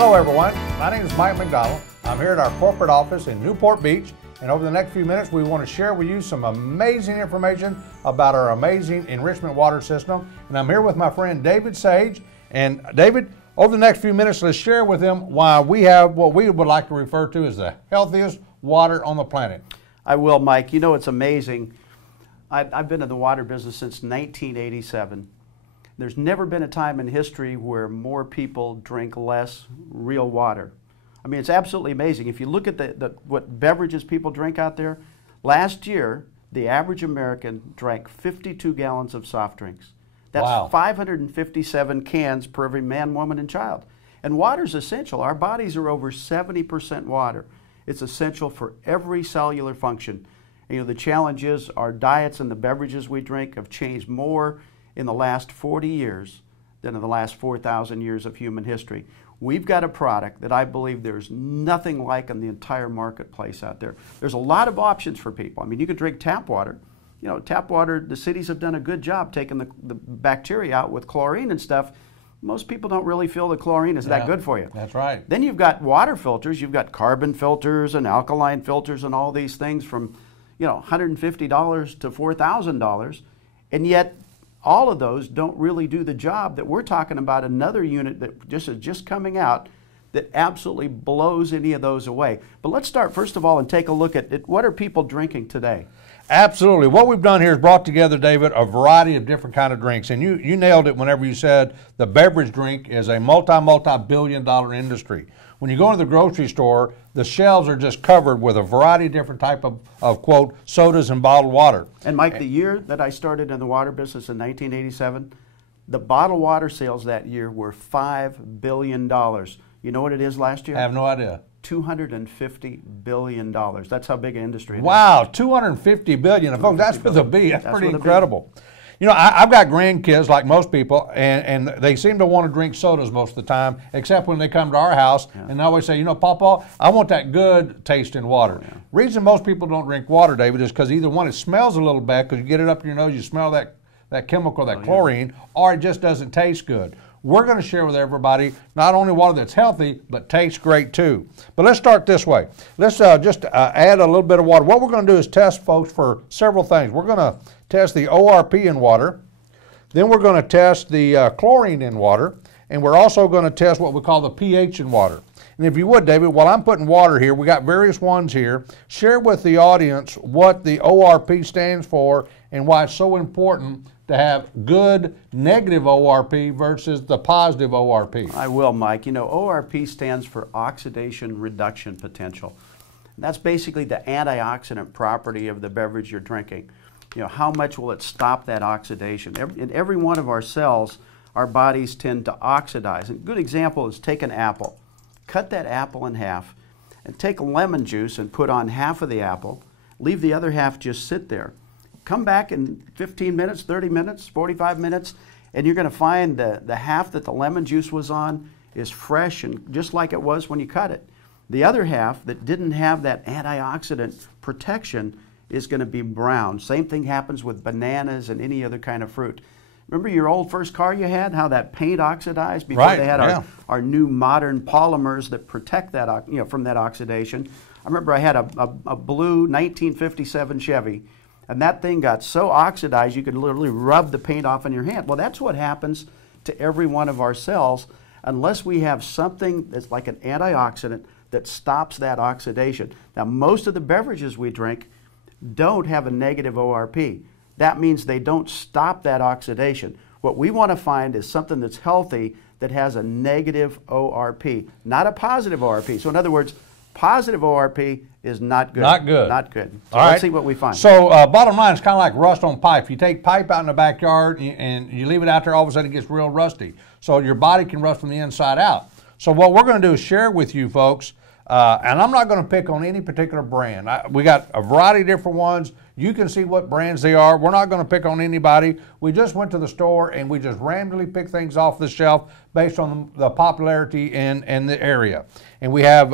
Hello everyone, my name is Mike McDonald. I'm here at our corporate office in Newport Beach, and over the next few minutes we want to share with you some amazing information about our amazing enrichment water system. And I'm here with my friend David Sage. And David, over the next few minutes, let's share with him why we have what we would like to refer to as the healthiest water on the planet. I will, Mike. You know, it's amazing. I've been in the water business since 1987. There's never been a time in history where more people drink less real water. I mean, it's absolutely amazing. If you look at what beverages people drink out there, last year, the average American drank 52 gallons of soft drinks. That's Wow. 557 cans per every man, woman, and child. And water's essential. Our bodies are over 70% water. It's essential for every cellular function. And, you know, the challenge is our diets and the beverages we drink have changed more in the last 40 years than in the last 4,000 years of human history. We've got a product that I believe there's nothing like in the entire marketplace out there. There's a lot of options for people. I mean, you can drink tap water. You know, tap water, the cities have done a good job taking the bacteria out with chlorine and stuff. Most people don't really feel the chlorine is that good for you. That's right. Then you've got water filters. You've got carbon filters and alkaline filters and all these things from, you know, $150 to $4,000. And yet, all of those don't really do the job that we're talking about. Another unit that is just coming out that absolutely blows any of those away. But let's start first of all and take a look at what are people drinking today. Absolutely. What we've done here is brought together, David, a variety of different kind of drinks. And you nailed it whenever you said the beverage drink is a multi-billion dollar industry. When you go into the grocery store, the shelves are just covered with a variety of different type of quote, sodas and bottled water. And Mike, the year that I started in the water business in 1987, the bottled water sales that year were $5 billion. You know what it is last year? I have no idea. $250 billion. That's how big an industry it is. Wow, $250 billion. Folks, that's with a B. That's pretty incredible. You know, I've got grandkids like most people, and they seem to want to drink sodas most of the time, except when they come to our house, and they always say, you know, Papa, I want that good tasting water. Reason most people don't drink water, David, is because either one, it smells a little bad because you get it up your nose, you smell that chemical, that chlorine, or it just doesn't taste good. We're going to share with everybody not only water that's healthy, but tastes great too. But let's start this way. Let's just add a little bit of water. What we're going to do is test, folks, for several things. We're going to test the ORP in water. Then we're going to test the chlorine in water. And we're also going to test what we call the pH in water. And if you would, David, while I'm putting water here, we got various ones here. Share with the audience what the ORP stands for and why it's so important to have good negative ORP versus the positive ORP. I will, Mike. You know, ORP stands for oxidation reduction potential. That's basically the antioxidant property of the beverage you're drinking. You know, how much will it stop that oxidation? In every one of our cells, our bodies tend to oxidize. A good example is take an apple. Cut that apple in half and take lemon juice and put on half of the apple. Leave the other half just sit there. Come back in 15 minutes, 30 minutes, 45 minutes, and you're going to find the half that the lemon juice was on is fresh and just like it was when you cut it. The other half that didn't have that antioxidant protection is going to be brown. Same thing happens with bananas and any other kind of fruit. Remember your old first car you had, how that paint oxidized before they had our new modern polymers that protect that, you know, from that oxidation. I remember I had a blue 1957 Chevy, and that thing got so oxidized you could literally rub the paint off in your hand. Well, that's what happens to every one of our cells unless we have something that's like an antioxidant that stops that oxidation. Now, most of the beverages we drink don't have a negative ORP. That means they don't stop that oxidation. What we want to find is something that's healthy that has a negative ORP, not a positive ORP. So in other words, positive ORP is not good. Not good. Not good. So All let's right. see what we find. So bottom line, it's kind of like rust on pipe. You take pipe out in the backyard and you leave it out there, all of a sudden it gets real rusty. So your body can rust from the inside out. So what we're going to do is share with you folks, and I'm not going to pick on any particular brand. We got a variety of different ones. You can see what brands they are. We're not going to pick on anybody. We just went to the store and we just randomly picked things off the shelf based on the popularity in the area. And we have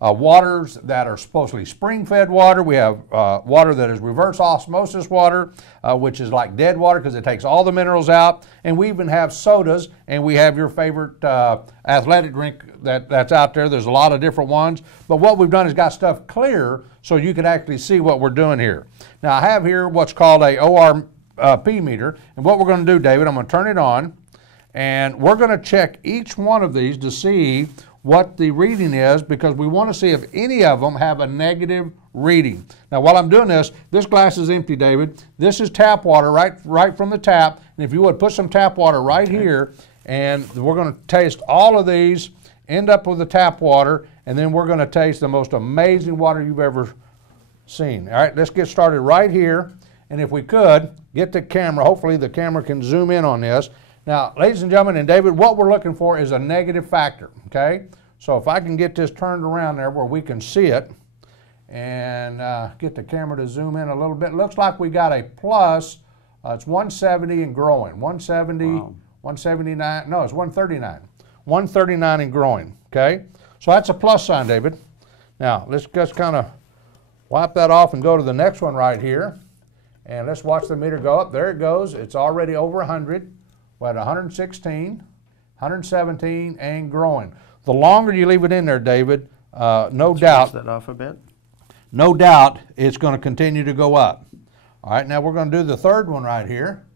waters that are supposedly spring-fed water. We have water that is reverse osmosis water, which is like dead water because it takes all the minerals out. And we even have sodas, and we have your favorite athletic drink that's out there. There's a lot of different ones. But what we've done is got stuff clear so you can actually see what we're doing here. Now, I have here what's called a ORP meter. And what we're going to do, David, I'm going to turn it on. And we're going to check each one of these to see what the reading is, because we want to see if any of them have a negative reading. Now, while I'm doing this, this glass is empty, David. This is tap water right from the tap. And if you would put some tap water right here, and we're going to taste all of these, end up with the tap water, and then we're going to taste the most amazing water you've ever seen. All right, let's get started right here. And if we could, get the camera. Hopefully the camera can zoom in on this. Now, ladies and gentlemen, and David, what we're looking for is a negative factor, okay? So if I can get this turned around there where we can see it, and get the camera to zoom in a little bit. Looks like we got a plus. It's 170 and growing. 170, wow. 179, no, it's 139. 139 and growing, okay? So that's a plus sign, David. Now, let's just kind of wipe that off and go to the next one right here. And let's watch the meter go up. There it goes. It's already over 100. We're at 116, 117, and growing. The longer you leave it in there, David, no doubt. That off a bit. No doubt it's going to continue to go up. All right, now we're going to do the third one right here.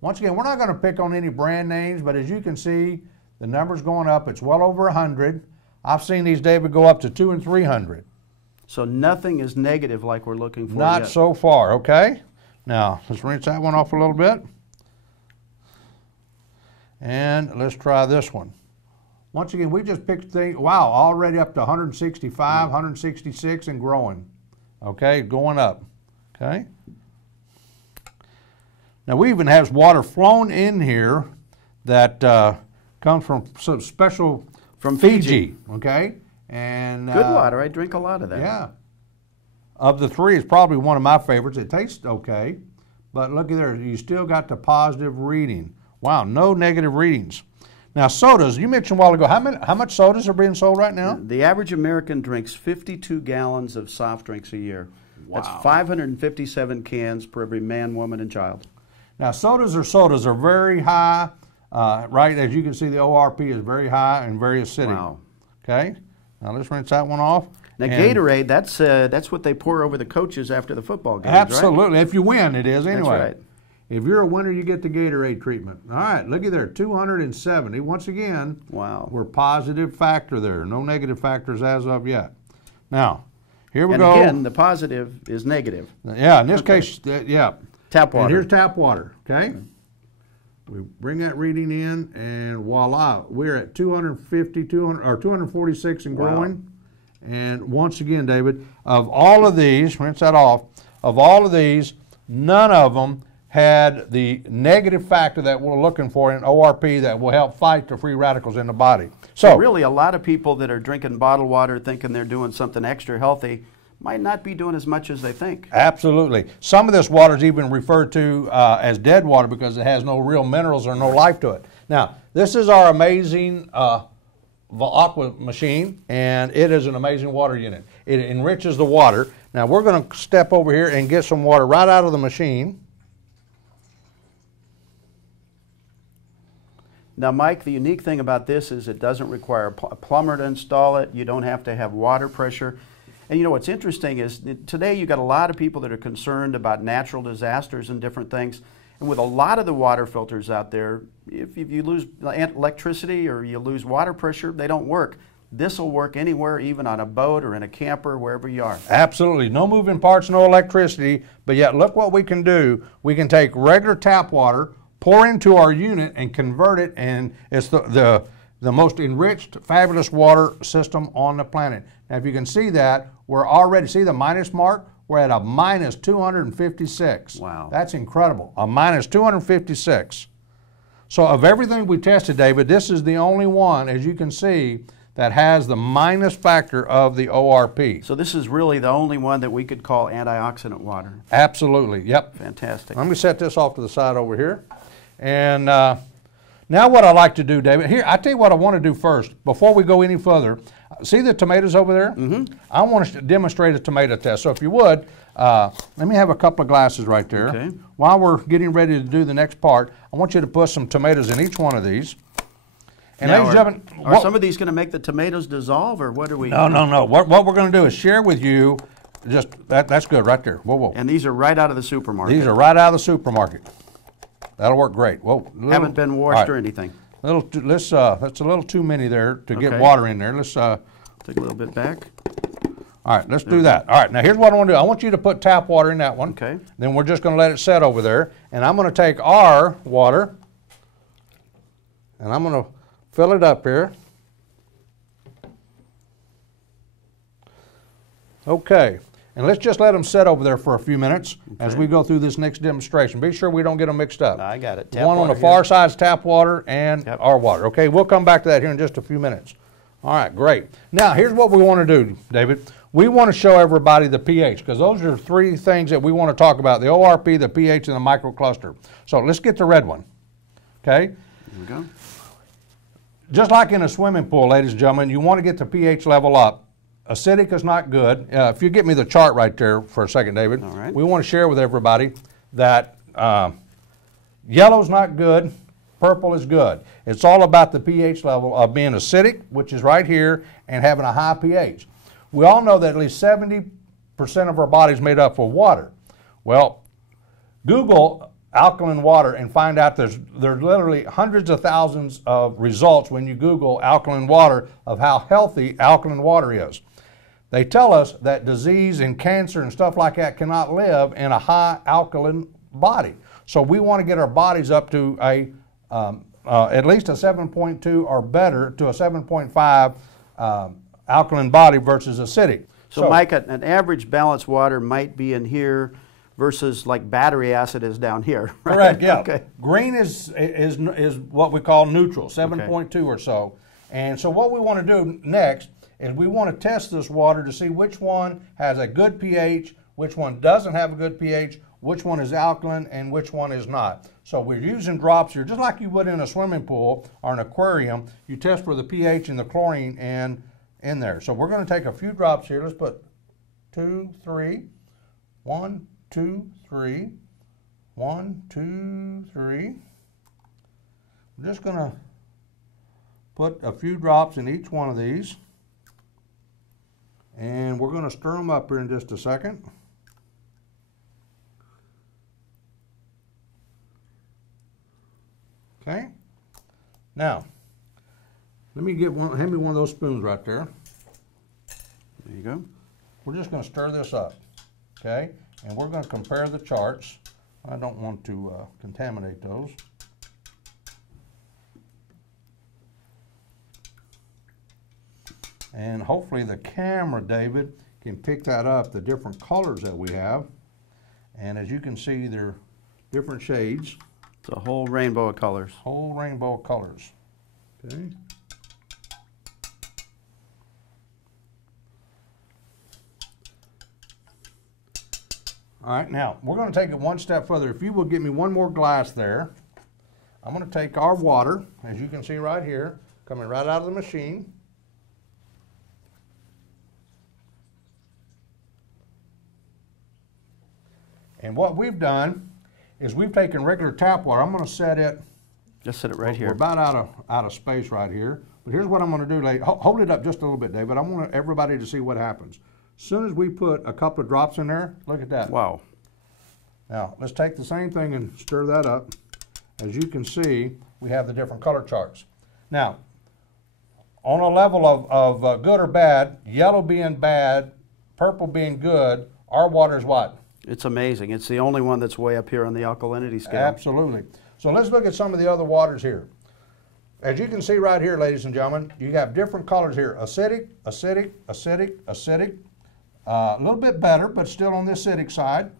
Once again, we're not going to pick on any brand names, but as you can see, the number's going up. It's well over 100. I've seen these, David, go up to 200 and 300. So nothing is negative like we're looking for Not yet. so far, okay? Now, let's rinse that one off a little bit. And let's try this one. Once again, we just picked things, wow, already up to 165, 166 and growing. Okay, going up, okay? Now we even have water flown in here that comes from some special, from Fiji, okay? And good water, I drink a lot of that. Yeah. Of the three, it's probably one of my favorites. It tastes okay, but look at there, you still got the positive reading. Wow, no negative readings. Now sodas, you mentioned a while ago, how much sodas are being sold right now? The average American drinks 52 gallons of soft drinks a year. Wow. That's 557 cans per every man, woman, and child. Now sodas are very high, right? As you can see, the ORP is very high and very acidic. Wow. Okay, now let's rinse that one off. Now Gatorade, that's what they pour over the coaches after the football games, absolutely. Right? If you win, it is anyway. That's right. If you're a winner, you get the Gatorade treatment. All right, looky there, 270. Once again, wow, we're positive factor there. No negative factors as of yet. Now, here we go. And again, the positive is negative. Yeah, in this case, yeah. Tap water. And here's tap water, okay? We bring that reading in, and voila, we're at 246 and growing. Wow. And once again, David, of all of these, rinse that off, of all of these, none of them had the negative factor that we're looking for in ORP that will help fight the free radicals in the body. So really, a lot of people that are drinking bottled water thinking they're doing something extra healthy might not be doing as much as they think. Absolutely. Some of this water is even referred to as dead water because it has no real minerals or no life to it. Now, this is our amazing Velaqua machine, and it is an amazing water unit. It enriches the water. Now, we're going to step over here and get some water right out of the machine. Now, Mike, the unique thing about this is it doesn't require a plumber to install it. You don't have to have water pressure. And you know what's interesting is today you got a lot of people that are concerned about natural disasters and different things. And with a lot of the water filters out there, if you lose electricity or you lose water pressure, they don't work. This will work anywhere, even on a boat or in a camper, wherever you are. Absolutely. No moving parts, no electricity. But yet, look what we can do. We can take regular tap water, pour into our unit, and convert it, and it's the most enriched, fabulous water system on the planet. Now, if you can see that, we're already, see the minus mark? We're at a minus 256. Wow. That's incredible. A minus 256. So of everything we tested, David, this is the only one, as you can see, that has the minus factor of the ORP. So this is really the only one that we could call antioxidant water. Absolutely, yep. Fantastic. Let me set this off to the side over here. And now what I like to do, David, here, I tell you what I want to do first. Before we go any further, See the tomatoes over there? Mm-hmm. I want to demonstrate a tomato test. So if you would, let me have a couple of glasses right there. Okay. While we're getting ready to do the next part, I want you to put some tomatoes in each one of these. And now, ladies and gentlemen, are some of these going to make the tomatoes dissolve, or what are we? No. What we're going to do is share with you. Just that's good right there. Whoa. And these are right out of the supermarket. These are right out of the supermarket. That'll work great. Whoa. Haven't been washed or anything. That's a little too many there to get water in there. Let's take a little bit back. All right, let's do that. All right, now here's what I want to do. I want you to put tap water in that one. Okay. Then we're just going to let it set over there. And I'm going to take our water, and I'm going to fill it up here. Okay. And let's just let them sit over there for a few minutes as we go through this next demonstration. Be sure we don't get them mixed up. I got it. One on the far side is tap water and our water. Okay, we'll come back to that here in just a few minutes. All right, great. Now, here's what we want to do, David. We want to show everybody the pH, because those are three things that we want to talk about, the ORP, the pH, and the microcluster. So let's get the red one, okay? Here we go. Just like in a swimming pool, ladies and gentlemen, you want to get the pH level up. Acidic is not good. If you get me the chart right there for a second, David. All right. We want to share with everybody that yellow's not good, purple is good. It's all about the pH level of being acidic, which is right here, and having a high pH. We all know that at least 70% of our body is made up of water. Well, Google alkaline water and find out there's literally hundreds of thousands of results when you Google alkaline water of how healthy alkaline water is. They tell us that disease and cancer and stuff like that cannot live in a high alkaline body. So we want to get our bodies up to at least a 7.2 or better to a 7.5 alkaline body versus acidic. So Mike, an average balanced water might be in here versus like battery acid is down here. Right? Correct, yeah. Okay. Green is what we call neutral, 7.2 or so. And so what we want to do next is we want to test this water to see which one has a good pH, which one doesn't have a good pH, which one is alkaline, and which one is not. So we're using drops here, just like you would in a swimming pool or an aquarium. You test for the pH and the chlorine in there. So we're going to take a few drops here. Let's put 2, 3, 1, 2, 3, 1, 2, 3. I'm just going to put a few drops in each one of these. And we're going to stir them up here in just a second. Okay. Now, hand me one of those spoons right there. There you go. We're just going to stir this up, okay? And we're going to compare the charts. I don't want to contaminate those. And hopefully the camera, David, can pick that up, the different colors that we have. And as you can see, they're different shades. It's a whole rainbow of colors. Whole rainbow of colors. Okay. All right, now we're going to take it one step further. If you will give me one more glass there, I'm going to take our water, as you can see right here, coming right out of the machine. And what we've done is we've taken regular tap water. I'm going to set it. Just set it right here. We're about out of space right here. But here's what I'm going to do, lady. Hold it up just a little bit, David. I want everybody to see what happens. As soon as we put a couple of drops in there, look at that. Wow. Now, let's take the same thing and stir that up. As you can see, we have the different color charts. Now, on a level of good or bad, yellow being bad, purple being good, our water is what? It's amazing. It's the only one that's way up here on the alkalinity scale. Absolutely. So let's look at some of the other waters here. As you can see right here, ladies and gentlemen, you have different colors here. Acidic, acidic, acidic, acidic. A little bit better, but still on the acidic side.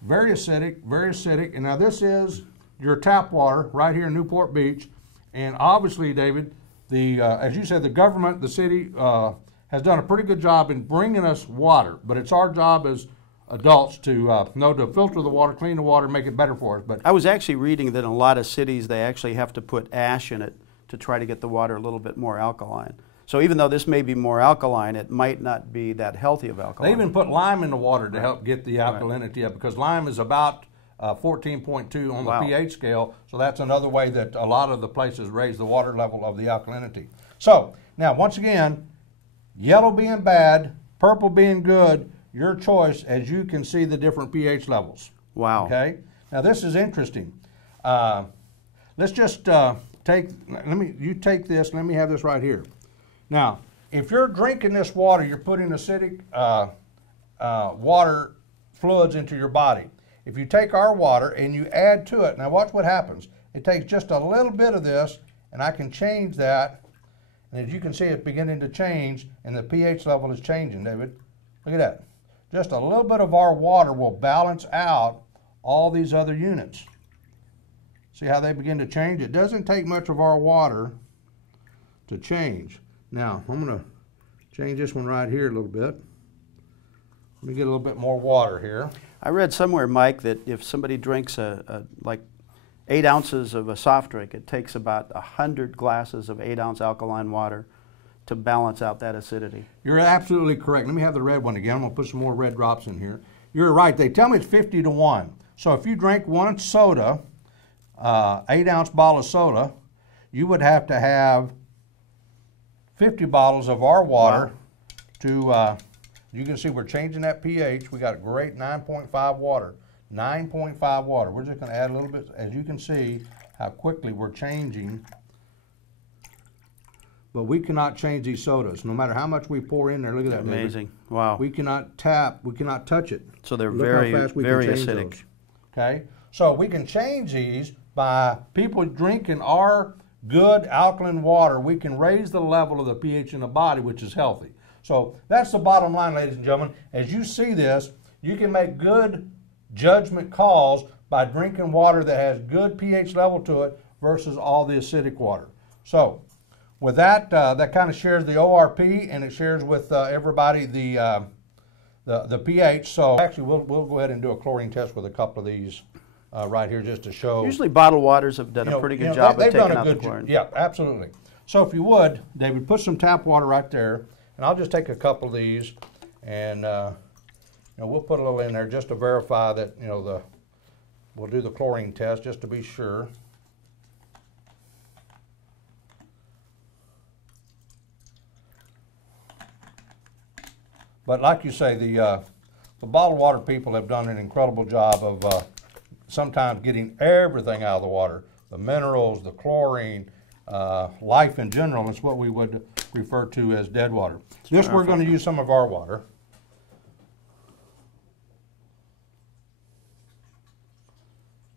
Very acidic, very acidic. And now this is your tap water right here in Newport Beach. And obviously, David, as you said, the government, the city, has done a pretty good job in bringing us water. But it's our job as adults to know to filter the water, clean the water, make it better for us. But I was actually reading that in a lot of cities they actually have to put ash in it to try to get the water a little bit more alkaline. So even though this may be more alkaline, it might not be that healthy of alkaline. They even put lime in the water to help get the alkalinity up, because lime is about 14.2 on the pH scale, so that's another way that a lot of the places raise the water level of the alkalinity. So, now once again, yellow being bad, purple being good, your choice as you can see the different pH levels. Wow. Okay? Now this is interesting. Let's just you take this, let me have this right here. Now, if you're drinking this water, you're putting acidic water fluids into your body. If you take our water and you add to it, now watch what happens. It takes just a little bit of this, and I can change that, and as you can see, it's beginning to change, and the pH level is changing, David. Look at that. Just a little bit of our water will balance out all these other units. See how they begin to change? It doesn't take much of our water to change. Now, I'm going to change this one right here a little bit. Let me get a little bit more water here. I read somewhere, Mike, that if somebody drinks like 8 ounces of a soft drink, it takes about 100 glasses of 8-ounce alkaline water to balance out that acidity. You're absolutely correct. Let me have the red one again. I'm going to put some more red drops in here. You're right. They tell me it's 50 to 1. So if you drink one soda, 8-ounce bottle of soda, you would have to have 50 bottles of our water to, you can see we're changing that pH. We got a great 9.5 water. 9.5 water. We're just going to add a little bit, as you can see how quickly we're changing. But we cannot change these sodas. No matter how much we pour in there, look at that. Amazing. David. Wow. We cannot tap, we cannot touch it. So they're very acidic. Those. Okay? So we can change these by people drinking our good alkaline water. We can raise the level of the pH in the body, which is healthy. So that's the bottom line, ladies and gentlemen. As you see this, you can make good judgment calls by drinking water that has good pH level to it versus all the acidic water. So with that, that kind of shares the ORP, and it shares with everybody the pH. So actually, we'll go ahead and do a chlorine test with a couple of these right here just to show. Usually bottled waters have done a pretty good job of taking out the chlorine. Yeah, absolutely. So if you would, David, put some tap water right there, and I'll just take a couple of these, and we'll put a little in there just to verify that we'll do the chlorine test just to be sure. But like you say, the bottled water people have done an incredible job of sometimes getting everything out of the water, the minerals, the chlorine, life in general. It's what we would refer to as dead water. This we're going to use some of our water.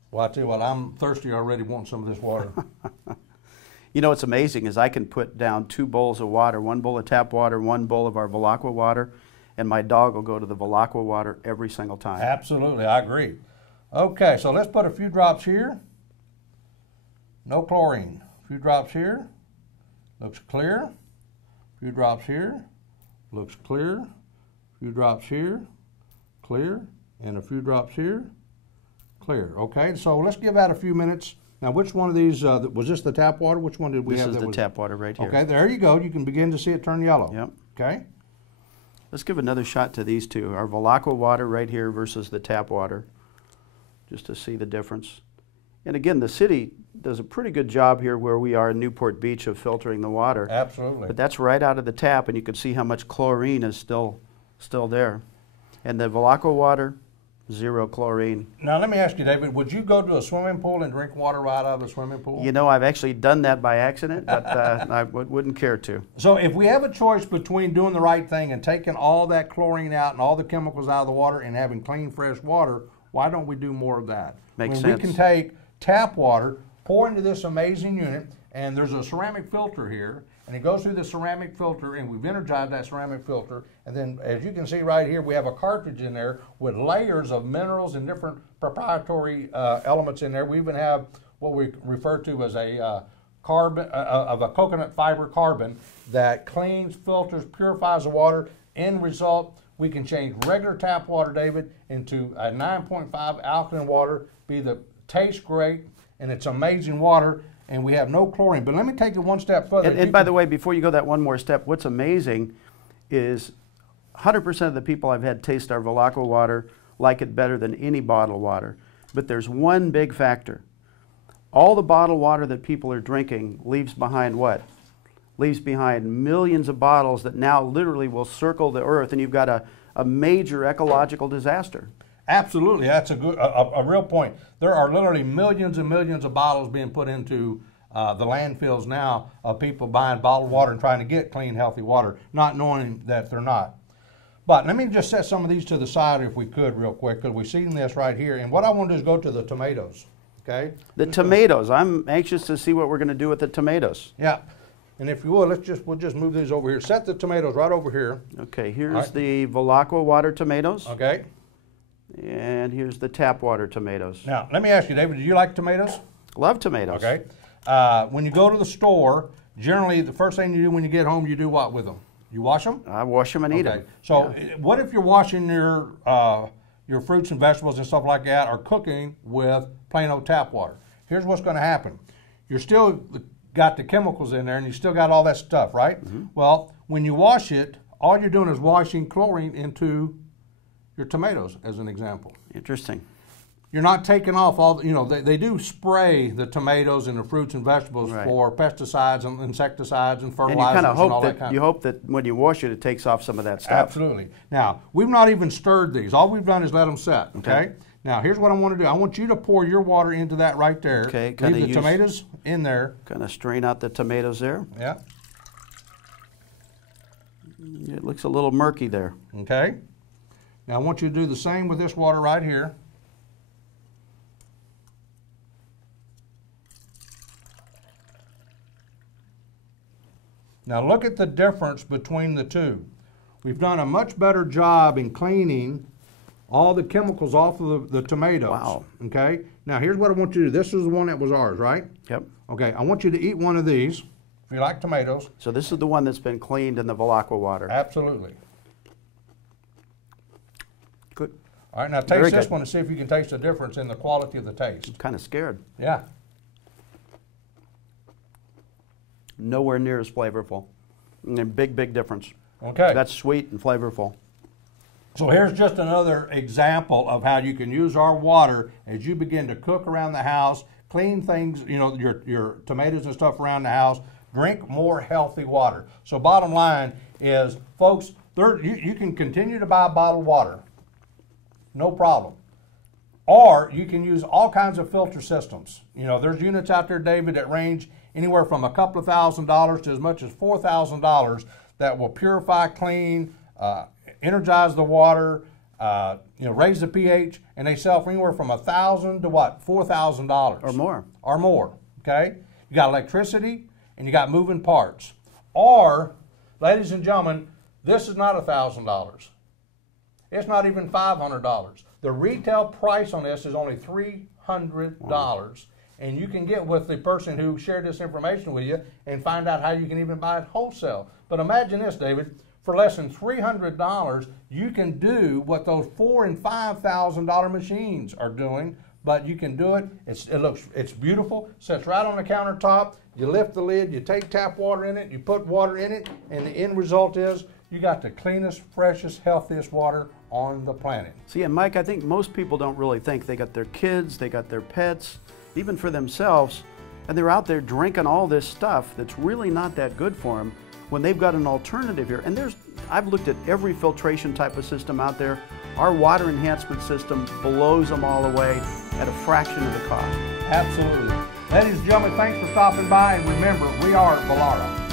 Well, I tell you what, I'm thirsty already, wanting some of this water. You know what's amazing is I can put down 2 bowls of water, 1 bowl of tap water, 1 bowl of our Velaqua water, and my dog will go to the Velaqua water every single time. Absolutely, I agree. Okay, so let's put a few drops here. No chlorine. A few drops here. Looks clear. A few drops here. Looks clear. A few drops here. Clear. And a few drops here. Clear. Okay, so let's give that a few minutes. Now, which one of these, was this the tap water? Which one did we have? This is the tap water right here. Okay, there you go. You can begin to see it turn yellow. Yep. Okay. Let's give another shot to these two. Our Velaqua water right here versus the tap water, just to see the difference. And again, the city does a pretty good job here where we are in Newport Beach of filtering the water. Absolutely. But that's right out of the tap, and you can see how much chlorine is still there. And the Velaqua water, 0 chlorine. Now, let me ask you, David, would you go to a swimming pool and drink water right out of a swimming pool? You know, I've actually done that by accident, but I wouldn't care to. So if we have a choice between doing the right thing and taking all that chlorine out and all the chemicals out of the water and having clean, fresh water, why don't we do more of that? Makes sense. We can take tap water, pour into this amazing unit, and there's a ceramic filter here, and it goes through the ceramic filter, and we've energized that ceramic filter, and then as you can see right here, we have a cartridge in there with layers of minerals and different proprietary elements in there. We even have what we refer to as a carbon of a coconut fiber carbon that cleans, filters, purifies the water. End result, we can change regular tap water, David, into a 9.5 alkaline water, tastes great, and it's amazing water. and we have no chlorine. But let me take it one step further. And by the way, before you go that one more step, what's amazing is 100% of the people I've had taste our Velaqua water like it better than any bottled water. But there's one big factor. All the bottled water that people are drinking leaves behind what? Leaves behind millions of bottles that now literally will circle the earth, and you've got a major ecological disaster. Absolutely, that's a real point. There are literally millions and millions of bottles being put into the landfills now of people buying bottled water and trying to get clean, healthy water, not knowing that they're not. But let me just set some of these to the side if we could real quick, because we've seen this right here. And what I want to do is go to the tomatoes, okay? The tomatoes. I'm anxious to see what we're going to do with the tomatoes. Yeah. And if you will, we'll just move these over here. Set the tomatoes right over here. Okay, here's the Velaqua water tomatoes. Okay. And here's the tap water tomatoes. Now, let me ask you, David, do you like tomatoes? Love tomatoes. Okay. When you go to the store, generally the first thing you do when you get home, you do what with them? You wash them? I wash them and eat them. So what if you're washing your fruits and vegetables and stuff like that, or cooking with plain old tap water? Here's what's going to happen. You're still got the chemicals in there and you still got all that stuff, right? Mm-hmm. Well, when you wash it, all you're doing is washing chlorine into your tomatoes, as an example. Interesting. You're not taking off all, they do spray the tomatoes and the fruits and vegetables for pesticides and insecticides and fertilizers and all that kind of. You hope that when you wash it, it takes off some of that stuff. Absolutely. Now, we've not even stirred these. All we've done is let them set, okay? Now, here's what I want to do. I want you to pour your water into that right there. Okay. Leave the tomatoes in there. Kind of strain out the tomatoes there. Yeah. It looks a little murky there. Okay. Now, I want you to do the same with this water right here. Now look at the difference between the two. We've done a much better job in cleaning all the chemicals off of the tomatoes. Wow. Okay? Now here's what I want you to do. This is the one that was ours, right? Yep. Okay, I want you to eat one of these, if you like tomatoes. So this is the one that's been cleaned in the Velaqua water. Absolutely. Good. All right, now taste this one and see if you can taste the difference in the quality of the taste. I'm kind of scared. Yeah. Nowhere near as flavorful. And a big, big difference. Okay. That's sweet and flavorful. So here's just another example of how you can use our water as you begin to cook around the house, clean things, your tomatoes and stuff around the house, drink more healthy water. So bottom line is, folks, you can continue to buy bottled water, no problem. Or you can use all kinds of filter systems. There's units out there, David, that range anywhere from a couple of $1,000s to as much as $4,000 that will purify, clean, energize the water, raise the pH, and they sell for anywhere from $1,000 to what? $4,000 or more. Or more. Okay, you got electricity and you got moving parts. Or, ladies and gentlemen, this is not $1,000. It's not even $500. The retail price on this is only $300. Wow. And you can get with the person who shared this information with you and find out how you can even buy it wholesale. But imagine this, David. For less than $300, you can do what those $4,000 and $5,000 machines are doing. But you can do it. It's beautiful. Sits right on the countertop. You lift the lid. You take tap water in it. You put water in it, and the end result is you got the cleanest, freshest, healthiest water on the planet. See, and Mike, I think most people don't really think. They got their kids, they got their pets, even for themselves, and they're out there drinking all this stuff that's really not that good for them when they've got an alternative here. And I've looked at every filtration type of system out there. Our water enhancement system blows them all away at a fraction of the cost. Absolutely. Ladies and gentlemen, thanks for stopping by, and remember, we are Velara.